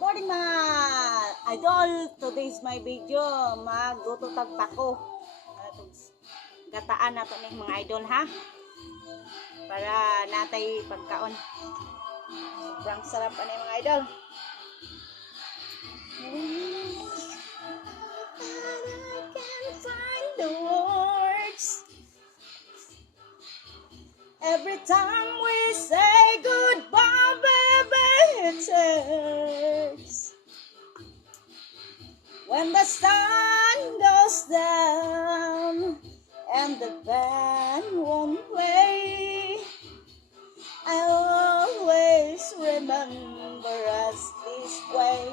Morning mga idol, today's my video. Magluto tag bako. Gataan nato ning mga idol ha. Para natay pagkaon. Sobrang sarap ani mga idol. Every time we say goodbye, baby, it hurts. When the sun goes down and the band won't play, I'll always remember us this way.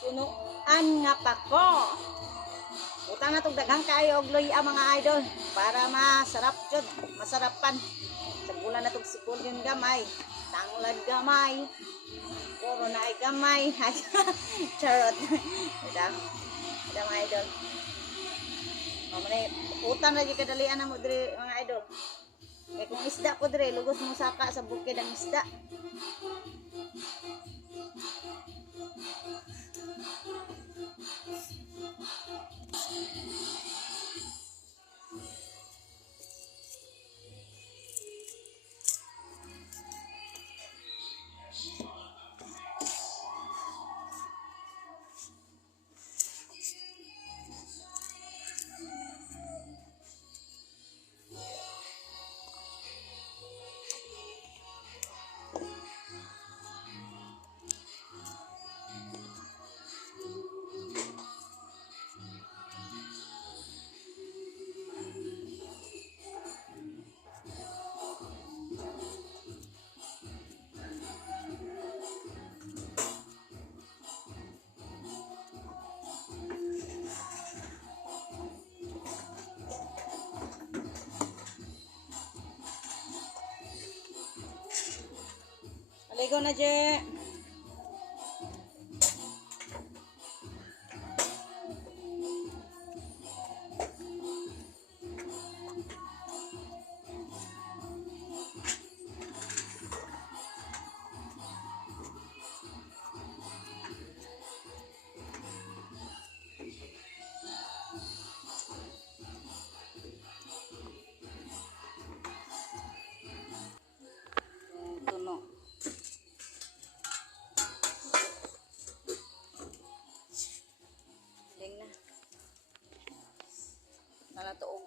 Punuan nga pako. Utang na tong daghang kayo og luya mga idol para masarap jud, masarapan. Sagulan na tong sikul yung gamay, tanglad gamay. Puro na ay gamay. Charot. Ida mga idol. Mamay utang na jud kadalian na mo dire mga idol. Kay kung isda po dire, lugos mo saka sa bukid ang isda. Ligo na je. Natuog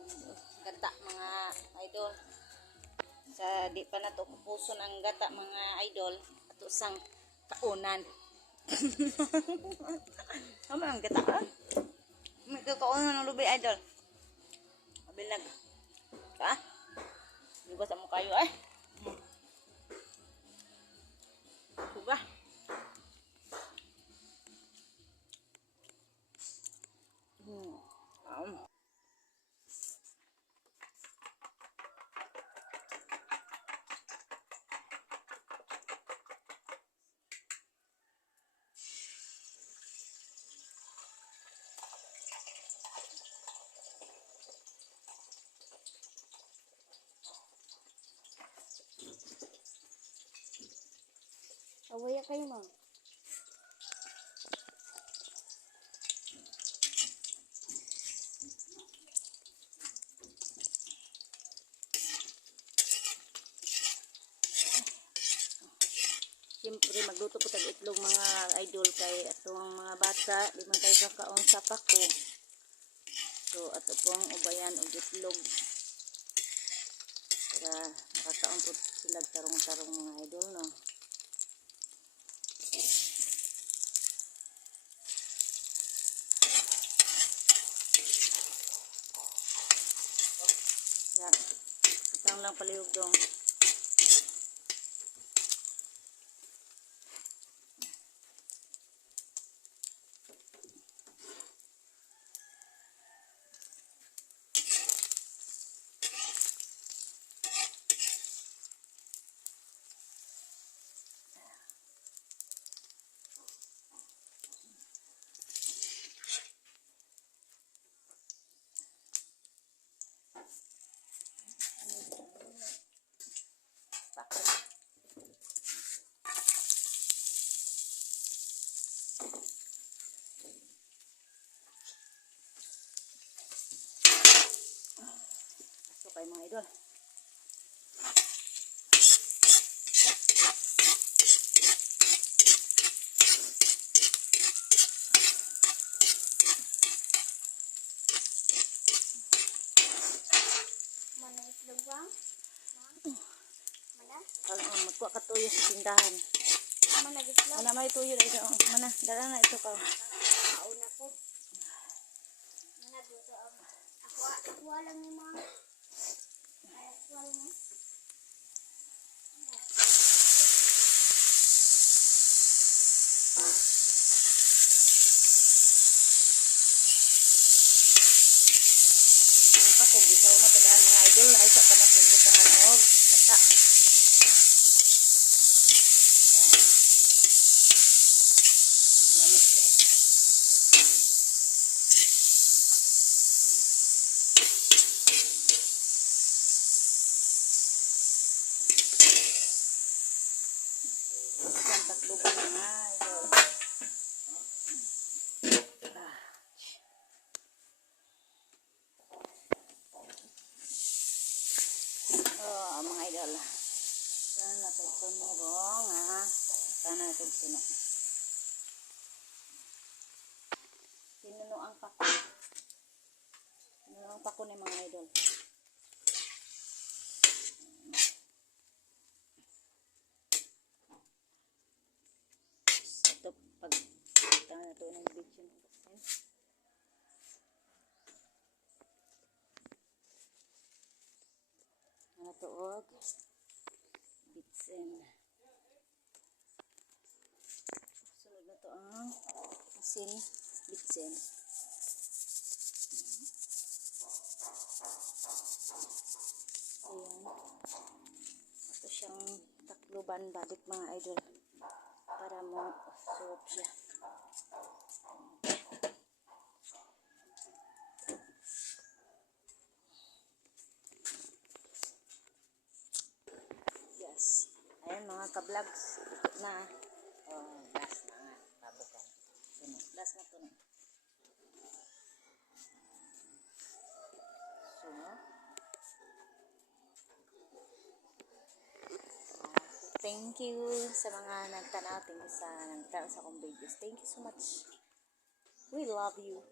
gata mga idol sa di pa nato kupuson ang gata mga idol ato sang kaunan. Ano ang gata ha? May kaunan ng lubi idol. Abilag ha? Lugo sa mukha kayo suga. Awaya kayo ma'am. Siyempre magluto magluto ko tag itlog mga idol kay atong mga bata di man kayo kakaon sa pako. So ato pong ubayan og itlog para makakaon po sila tarong-tarong mga idol no. Yan. Itang lang palihog dong. Kay mga idol. Mana itlog bang? Mana? Kalau magkuha ka tuyo sa tindahan. Mana itlog? Mana may tuyo na ito. Mana, dala na ito ka. Mauna ko. Mana dito ang ako lang ni mga. Ako lang. Ang pako, gisaw na tadaan mga idol na isa pa na butangan og bata. Lamit siya. Isang taklo pa na nga idol. Oh, mga idol. Sana natagpon mo rong ha. Sana natagpon mo. Pinuno ang pako. Pinuno ang pako ni mga idol. Ito pag kita na ito ng bitchin. Ano to og bitsin. Sunod na to ang asin bitsin. Ayan. Ito siyang takluban balik mga idol para mo suot siya. Yes. Ayan mga ka-vlogs. Ito na. Oh, last na nga. Pabukan. Ito, last na ito na. So, thank you sa mga nagtanaw. Thank you sa nagtanaw sa akong videos. Thank you so much. We love you.